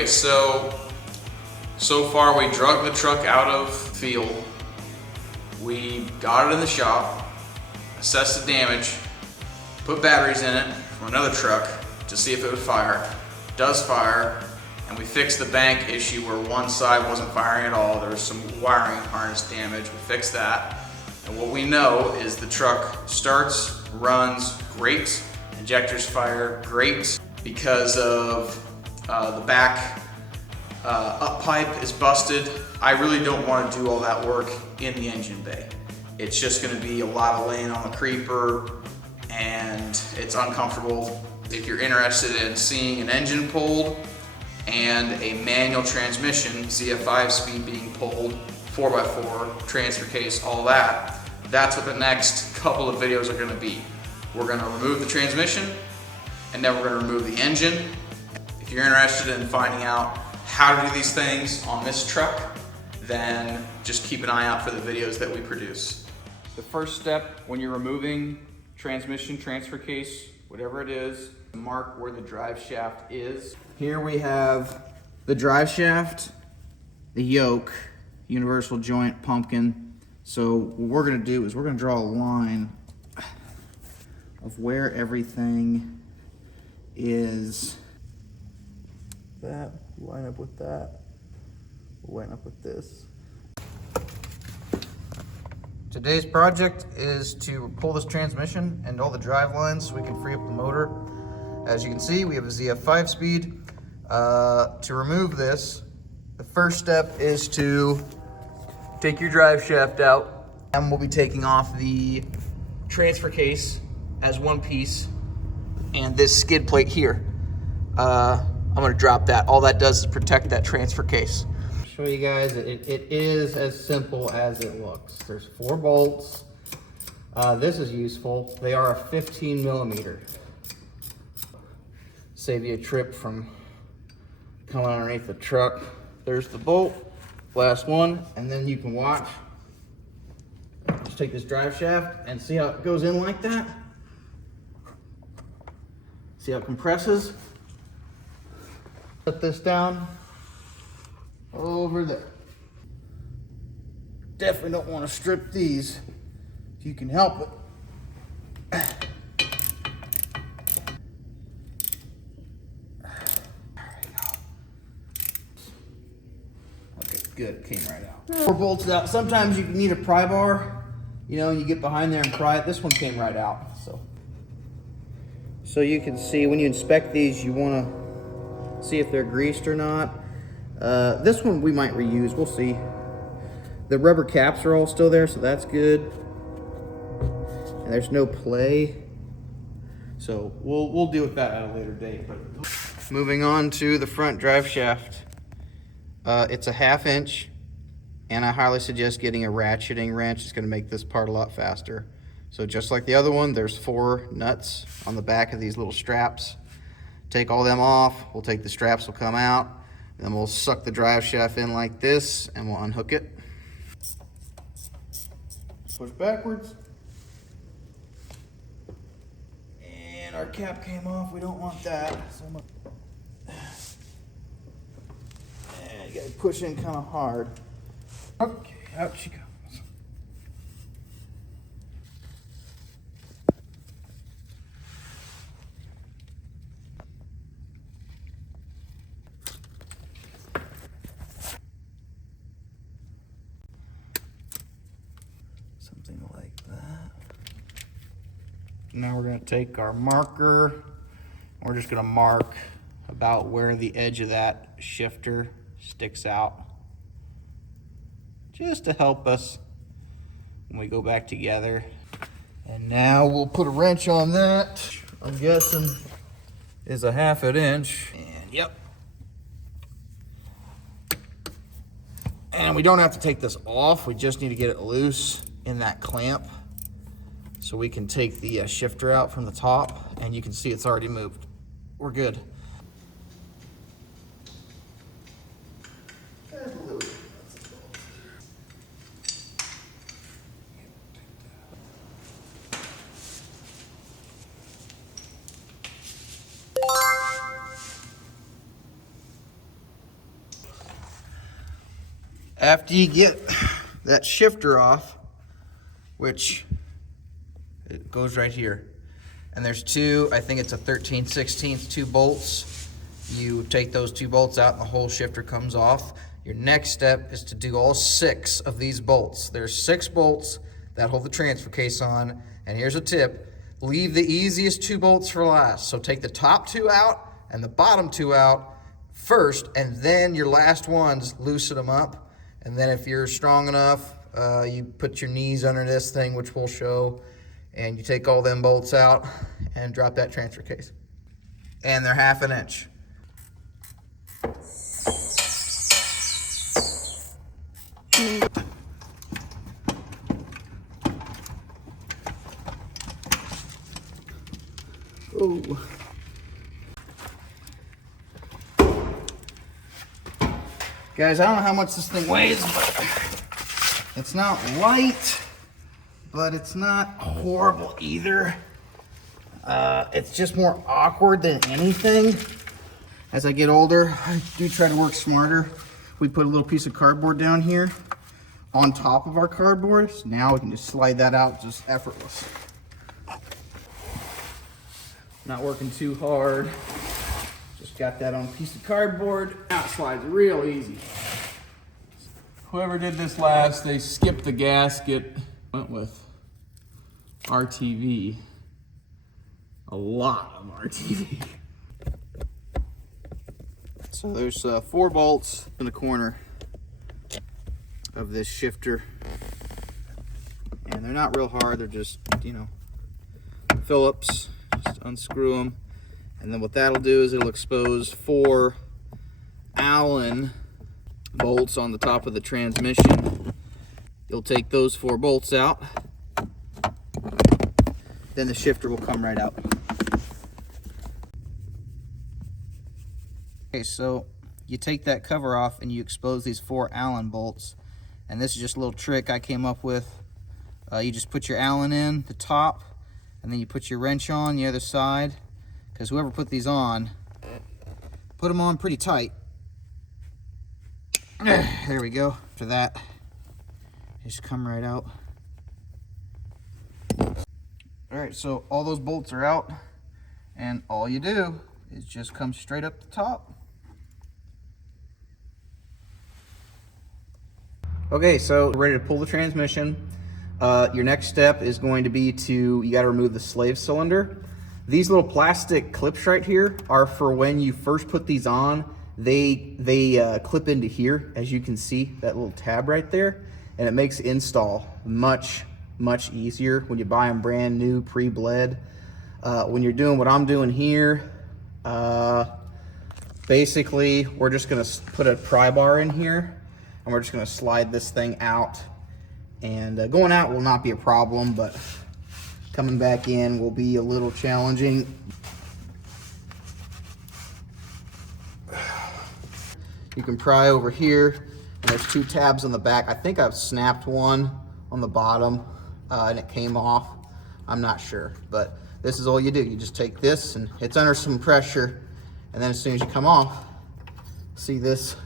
Okay, so far we drug the truck out of the field. We got it in the shop, assessed the damage, put batteries in it from another truck to see if it would fire. It does fire, and we fixed the bank issue where one side wasn't firing at all. There was some wiring harness damage. We fixed that. And what we know is the truck starts, runs great, injectors fire great because of the back up pipe is busted. I really don't want to do all that work in the engine bay. It's just going to be a lot of laying on the creeper and it's uncomfortable. If you're interested in seeing an engine pulled and a manual transmission, see a 5-speed being pulled, 4x4, transfer case, all that, that's what the next couple of videos are going to be. We're going to remove the transmission and then we're going to remove the engine. If you're interested in finding out how to do these things on this truck, then just keep an eye out for the videos that we produce. The first step when you're removing transmission, transfer case, whatever it is, mark where the drive shaft is. Here we have the drive shaft, the yoke, universal joint, pumpkin. So what we're gonna do is we're gonna draw a line of where everything is. That, line up with that, line up with this. Today's project is to pull this transmission and all the drive lines so we can free up the motor. As you can see, we have a ZF 5-speed. To remove this, the first step is to take your drive shaft out, and we'll be taking off the transfer case as one piece and this skid plate here. I'm gonna drop that. All that does is protect that transfer case. I'll show you guys, it is as simple as it looks. There's 4 bolts. This is useful. They are a 15 millimeter. Save you a trip from coming underneath the truck. There's the bolt, last one, and then you can watch. Just take this drive shaft and see how it goes in like that. See how it compresses? Put this down over there. Definitely don't want to strip these if you can help it. Okay, good, it came right out. 4 bolts out. Sometimes you need a pry bar, you know, and you get behind there and pry it. This one came right out. So you can see when you inspect these, you want to see if they're greased or not. This one we might reuse, we'll see. The rubber caps are all still there, so that's good. And there's no play. So we'll deal with that at a later date. But moving on to the front drive shaft. It's a 1/2 inch, and I highly suggest getting a ratcheting wrench. It's gonna make this part a lot faster. So just like the other one, there's 4 nuts on the back of these little straps. Take all them off, we'll take the straps, will come out, and then we'll suck the drive shaft in like this, and we'll unhook it. Push backwards. And our cap came off, we don't want that. So and you gotta push in kind of hard. Okay, out she goes. Something like that. Now we're going to take our marker. We're just going to mark about where the edge of that shifter sticks out, just to help us when we go back together. And now we'll put a wrench on that. I'm guessing is a 1/2 inch. And yep. And we don't have to take this off. We just need to get it loose in that clamp so we can take the shifter out from the top, and you can see it's already moved. We're good. After you get that shifter off, which it goes right here, and there's two, I think it's a 13/16, 2 bolts. You take those 2 bolts out and the whole shifter comes off. Your next step is to do all 6 of these bolts. There's 6 bolts that hold the transfer case on, and here's a tip: leave the easiest 2 bolts for last. So take the top 2 out and the bottom 2 out first, and then your last ones, loosen them up. And then if you're strong enough, you put your knees under this thing, which we'll show, and you take all them bolts out and drop that transfer case. And they're 1/2 inch. Oh. Guys, I don't know how much this thing weighs, but it's not light, but it's not horrible either. It's just more awkward than anything. As I get older, I do try to work smarter. We put a little piece of cardboard down here on top of our cardboard, so now we can just slide that out just effortless. Not working too hard. Just got that on a piece of cardboard. Now it slides real easy. Whoever did this last, they skipped the gasket, went with RTV. A lot of RTV. So there's 4 bolts in the corner of this shifter. And they're not real hard, they're just, you know, Phillips. Just unscrew them. And then what that'll do is it'll expose 4 Allen bolts on the top of the transmission. You'll take those 4 bolts out. Then the shifter will come right out. Okay, so you take that cover off and you expose these 4 Allen bolts. And this is just a little trick I came up with. You just put your Allen in the top, and then you put your wrench on the other side. Because whoever put these on, put them on pretty tight. There we go. After that, just come right out. Alright, so all those bolts are out, and all you do is just come straight up the top. Okay, so ready to pull the transmission. Your next step is going to be you got to remove the slave cylinder. These little plastic clips right here are for when you first put these on. They clip into here, as you can see, that little tab right there, and it makes install much easier when you buy them brand new, pre-bled. When you're doing what I'm doing here, basically we're just gonna put a pry bar in here, and we're just gonna slide this thing out. And going out will not be a problem, but coming back in will be a little challenging. You can pry over here, and there's 2 tabs on the back. I think I've snapped one on the bottom and it came off. I'm not sure, but this is all you do. You just take this, and it's under some pressure, and then as soon as you come off, see this,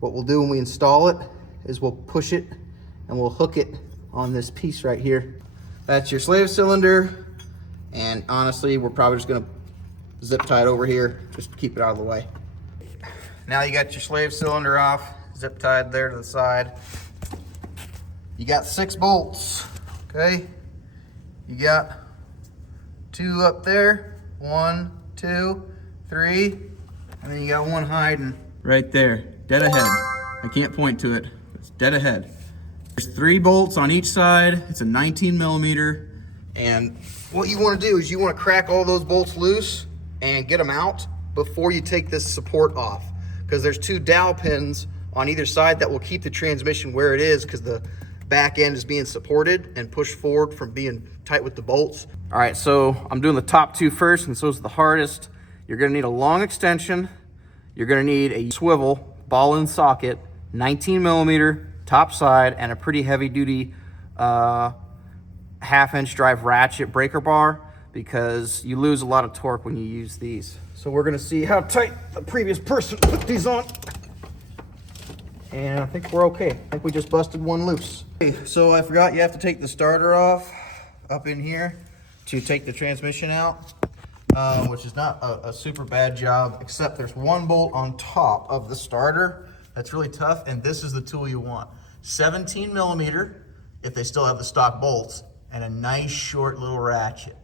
what we'll do when we install it is we'll push it and we'll hook it on this piece right here. That's your slave cylinder, and honestly, we're probably just gonna zip tie it over here just to keep it out of the way. Now you got your slave cylinder off, zip tied there to the side. You got 6 bolts, okay? You got 2 up there, 1, 2, 3, and then you got 1 hiding. Right there, dead ahead. I can't point to it, it's dead ahead. There's 3 bolts on each side. It's a 19 millimeter. And what you want to do is you want to crack all those bolts loose and get them out before you take this support off. Because there's 2 dowel pins on either side that will keep the transmission where it is, because the back end is being supported and pushed forward from being tight with the bolts. All right, so I'm doing the top 2 first, and so is the hardest. You're going to need a long extension. You're going to need a swivel ball and socket, 19 millimeter. Top side, and a pretty heavy duty 1/2 inch drive ratchet breaker bar, because you lose a lot of torque when you use these. So we're gonna see how tight the previous person put these on. And I think we're okay. I think we just busted one loose. Okay, so I forgot you have to take the starter off up in here to take the transmission out, which is not a super bad job, except there's one bolt on top of the starter that's really tough, and this is the tool you want. 17 millimeter, if they still have the stock bolts, and a nice short little ratchet.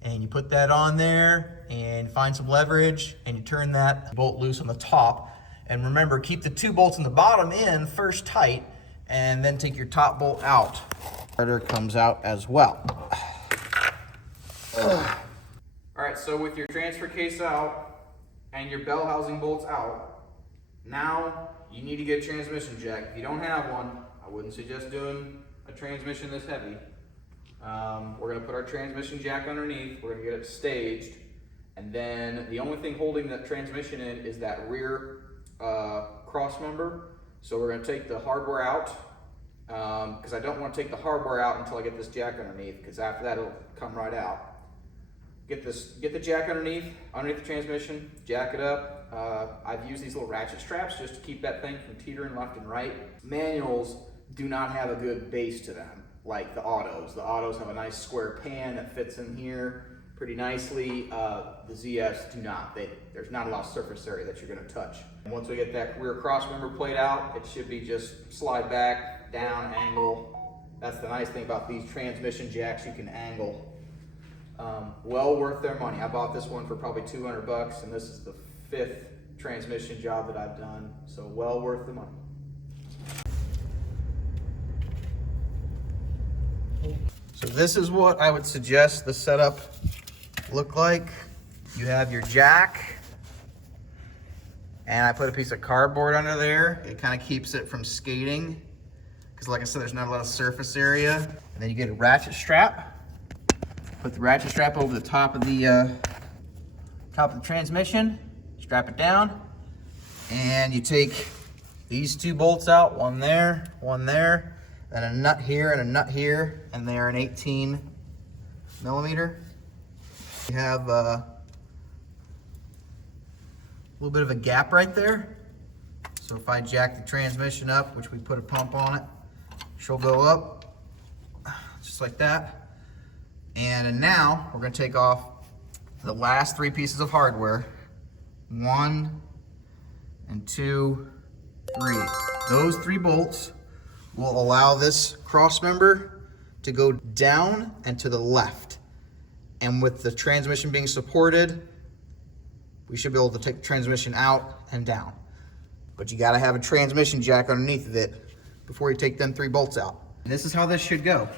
And you put that on there and find some leverage, and you turn that bolt loose on the top. And remember, keep the 2 bolts in the bottom in first tight, and then take your top bolt out. Starter comes out as well. All right, so with your transfer case out and your bell housing bolts out, now you need to get a transmission jack. If you don't have one, I wouldn't suggest doing a transmission this heavy. We're gonna put our transmission jack underneath, we're gonna get it staged, and then the only thing holding that transmission in is that rear cross member. So we're gonna take the hardware out, because I don't want to take the hardware out until I get this jack underneath, because after that it'll come right out. Get the jack underneath the transmission, jack it up. I've used these little ratchet straps just to keep that thing from teetering left and right. Manuals do not have a good base to them, like the autos. The autos have a nice square pan that fits in here pretty nicely. The ZFs do not. There's not a lot of surface area that you're gonna touch. And once we get that rear cross member plate out, it should be just slide back, down, angle. That's the nice thing about these transmission jacks, you can angle. Well worth their money. I bought this one for probably 200 bucks, and this is the 5th transmission job that I've done, so well worth the money. So this is what I would suggest the setup look like. You have your jack, and I put a piece of cardboard under there. It kind of keeps it from skating, because like I said, there's not a lot of surface area. And then you get a ratchet strap. Put the ratchet strap over the top of the transmission, strap it down, and you take these 2 bolts out, one there, and a nut here and a nut here, and they're an 18 millimeter. You have a little bit of a gap right there. So if I jack the transmission up, which we put a pump on it, she'll go up just like that. And now we're going to take off the last 3 pieces of hardware. 1 and 2, 3. Those 3 bolts will allow this cross member to go down and to the left. And with the transmission being supported, we should be able to take the transmission out and down. But you got to have a transmission jack underneath of it before you take them 3 bolts out. And this is how this should go.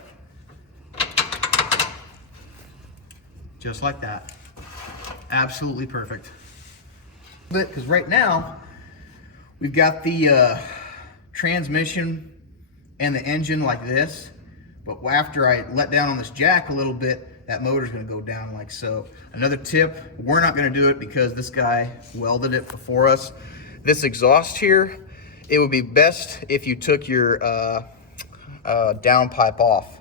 Just like that. Absolutely perfect. Because right now, we've got the transmission and the engine like this, but after I let down on this jack a little bit, that motor's gonna go down like so. Another tip, we're not gonna do it because this guy welded it before us. This exhaust here, it would be best if you took your downpipe off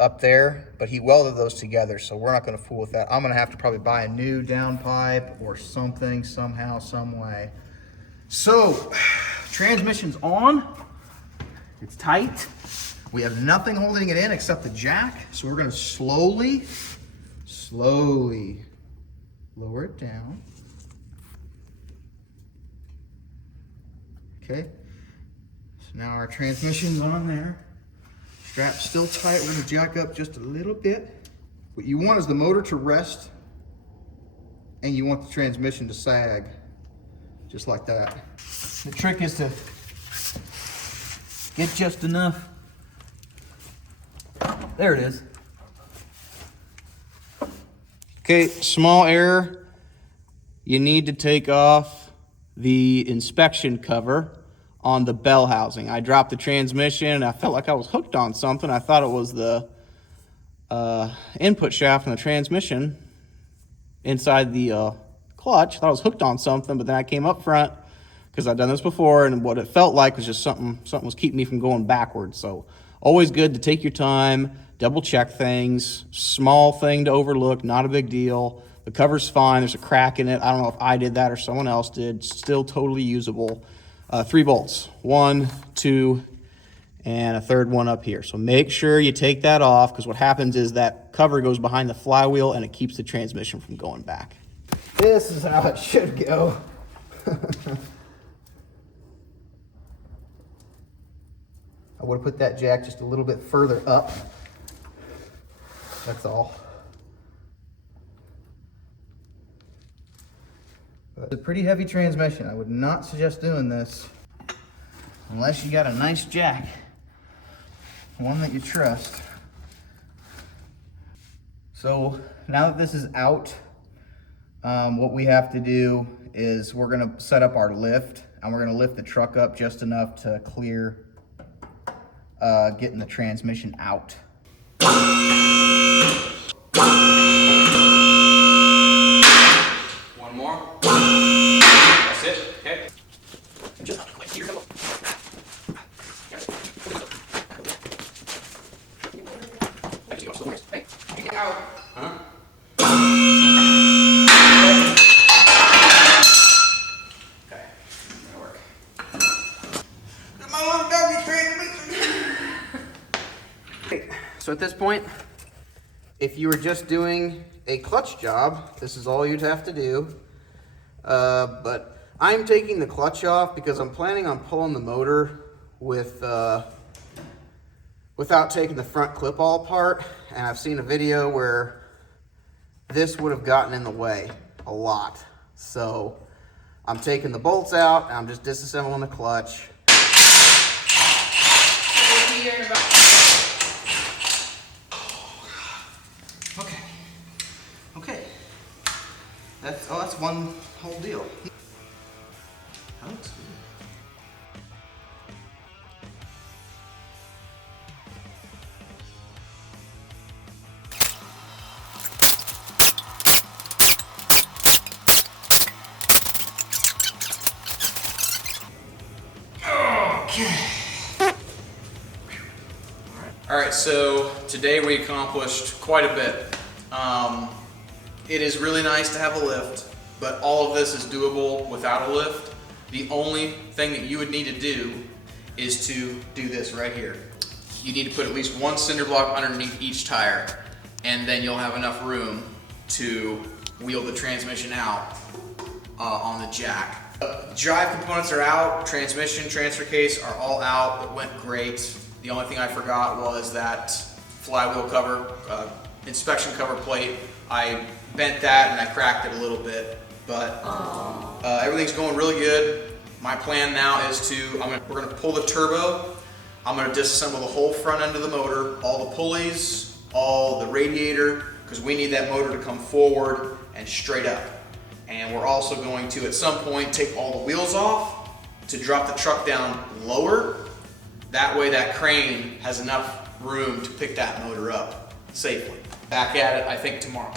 up there, but he welded those together, so we're not gonna fool with that. I'm gonna have to probably buy a new downpipe or something, somehow, some way. So, transmission's on, it's tight. We have nothing holding it in except the jack, so we're gonna slowly lower it down. Okay, so now our transmission's on there. Strap's still tight, we're gonna jack up just a little bit. What you want is the motor to rest, and you want the transmission to sag, just like that. The trick is to get just enough. There it is. Okay, small error. You need to take off the inspection cover on the bell housing. I dropped the transmission and I felt like I was hooked on something. I thought it was the input shaft in the transmission inside the clutch. I thought I was hooked on something, but then I came up front because I've done this before, and what it felt like was just something was keeping me from going backwards. So always good to take your time, double check things. Small thing to overlook, not a big deal. The cover's fine, there's a crack in it. I don't know if I did that or someone else did. Still totally usable. 3 bolts. 1, 2, and a third one up here. So make sure you take that off, because what happens is that cover goes behind the flywheel and it keeps the transmission from going back. This is how it should go. I would have put that jack just a little bit further up. That's all. But it's a pretty heavy transmission. I would not suggest doing this unless you got a nice jack, one that you trust. So now that this is out, what we have to do is we're gonna set up our lift, and we're gonna lift the truck up just enough to clear getting the transmission out. One more. That's it. Okay. Huh? Okay, that'll work. My little doggy transmission. So at this point, if you were just doing a clutch job, this is all you'd have to do. But I'm taking the clutch off because I'm planning on pulling the motor with without taking the front clip all apart. And I've seen a video where this would have gotten in the way a lot. So I'm taking the bolts out and I'm just disassembling the clutch. Okay. That's one whole deal. That looks good. All right, so today we accomplished quite a bit. It is really nice to have a lift, but all of this is doable without a lift. The only thing that you would need to do is to do this right here. You need to put at least one cinder block underneath each tire, and then you'll have enough room to wheel the transmission out on the jack. Drive components are out, transmission, transfer case are all out. It went great. The only thing I forgot was that flywheel cover, inspection cover plate. I bent that and I cracked it a little bit, but everything's going really good. My plan now is we're gonna pull the turbo. I'm gonna disassemble the whole front end of the motor, all the pulleys, all the radiator, because we need that motor to come forward and straight up. And we're also going to, at some point, take all the wheels off to drop the truck down lower. That way that crane has enough room to pick that motor up safely. Back at it, I think, tomorrow.